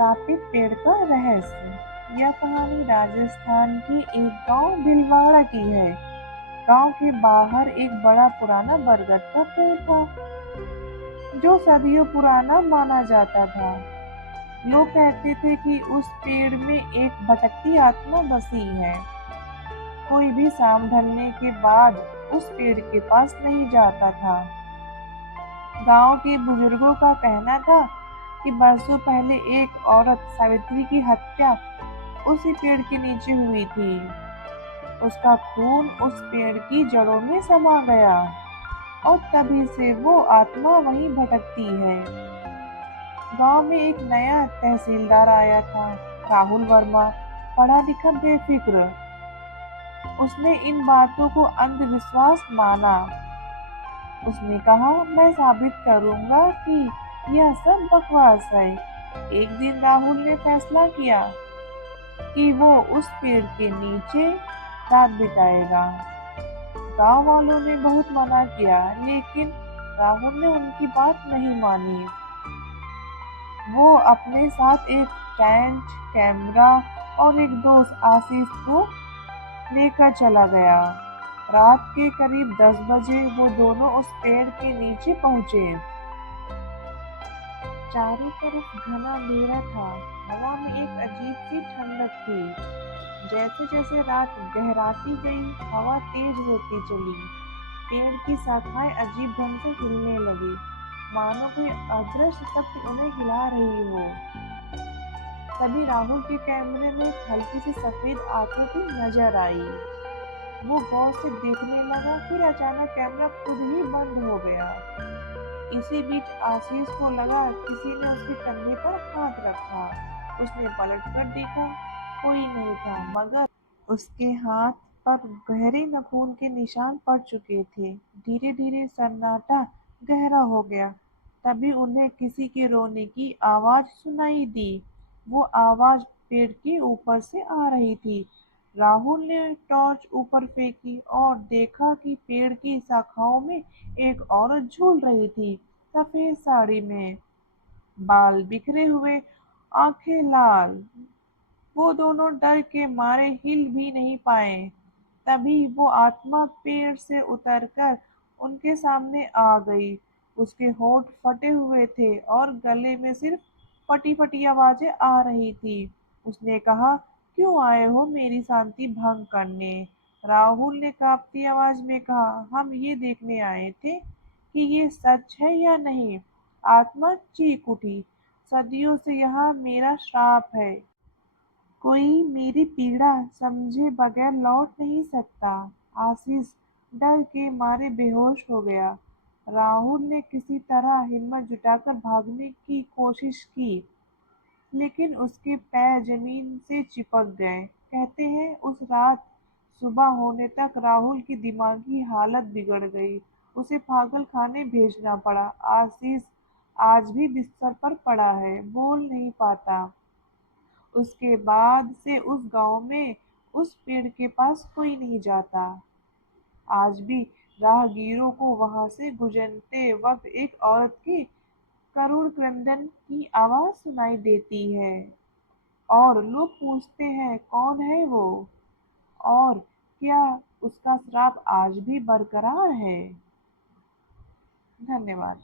शापित पेड़ का रहस्य। यह कहानी राजस्थान के एक गांव भीलवाड़ा की है। गांव के बाहर एक बड़ा पुराना बरगद का पेड़ था, जो सदियों पुराना माना जाता था। लोग कहते थे कि उस पेड़ में एक भटकती आत्मा बसी है। कोई भी शाम ढलने के बाद उस पेड़ के पास नहीं जाता था। गांव के बुजुर्गों का कहना था कि बरसों पहले एक औरत सावित्री की हत्या उसी पेड़ के नीचे हुई थी। उसका खून उस पेड़ की जड़ों में समा गया और तभी से वो आत्मा वहीं भटकती है। गांव में एक नया तहसीलदार आया था, राहुल वर्मा, पढ़ा लिखा बेफिक्र। उसने इन बातों को अंधविश्वास माना। उसने कहा, मैं साबित करूंगा कि यह सब बकवास है। एक दिन राहुल ने फैसला किया कि वो उस पेड़ के नीचे रात बिताएगा। गांव वालों ने बहुत मना किया, लेकिन राहुल ने उनकी बात नहीं मानी। वो अपने साथ एक टेंट, कैमरा और एक दोस्त आशीष को लेकर चला गया। रात के करीब 10 बजे वो दोनों उस पेड़ के नीचे पहुंचे। चारों तरफ घना अंधेरा था। हवा में एक अजीब सी ठंडक थी। जैसे जैसे रात गहराती गई, हवा तेज होती चली। पेड़ की शाखाएं अजीब ढंग से हिलने लगी, मानो कोई अदृश्य शक्ति उन्हें हिला रही हो। तभी राहुल के कैमरे में एक हल्की सी सफेद आकृति नजर आई। वो गौर से देखने लगा, फिर अचानक कैमरा खुद ही बंद हो गया। इसी बीच आशीष को लगा किसी ने उसके कंधे पर हाथ रखा। उसने पलटकर देखा, कोई नहीं था, मगर उसके हाथ पर गहरे नाखून के निशान पड़ चुके थे। धीरे धीरे सन्नाटा गहरा हो गया। तभी उन्हें किसी के रोने की आवाज सुनाई दी। वो आवाज पेड़ के ऊपर से आ रही थी। राहुल ने टॉर्च ऊपर फेंकी और देखा कि पेड़ की शाखाओं में एक औरत झूल रही थी, सफेद साड़ी में, बाल बिखरे हुए, आंखें लाल। वो दोनों डर के मारे हिल भी नहीं पाए। तभी वो आत्मा पेड़ से उतरकर उनके सामने आ गई। उसके होंठ फटे हुए थे और गले में सिर्फ फटी फटी आवाजें आ रही थी। उसने कहा, क्यों आए हो मेरी शांति भंग करने? राहुल ने कांपती आवाज में कहा, हम ये देखने आए थे कि ये सच है या नहीं। आत्मा चीख उठी, सदियों से यह मेरा श्राप है। कोई मेरी पीड़ा समझे बगैर लौट नहीं सकता। आशीष डर के मारे बेहोश हो गया। राहुल ने किसी तरह हिम्मत जुटाकर भागने की कोशिश की, लेकिन उसके पैर जमीन से चिपक गए। कहते हैं उस रात सुबह होने तक राहुल की दिमागी हालत बिगड़ गई। उसे पागल खाने भेजना पड़ा। आशीष आज भी बिस्तर पर पड़ा है, बोल नहीं पाता। उसके बाद से उस गांव में उस पेड़ के पास कोई नहीं जाता। आज भी राहगीरों को वहां से गुजरते वक्त एक औरत की करुण क्रंदन की आवाज सुनाई देती है और लोग पूछते हैं, कौन है वो और क्या उसका श्राप आज भी बरकरार है? धन्यवाद।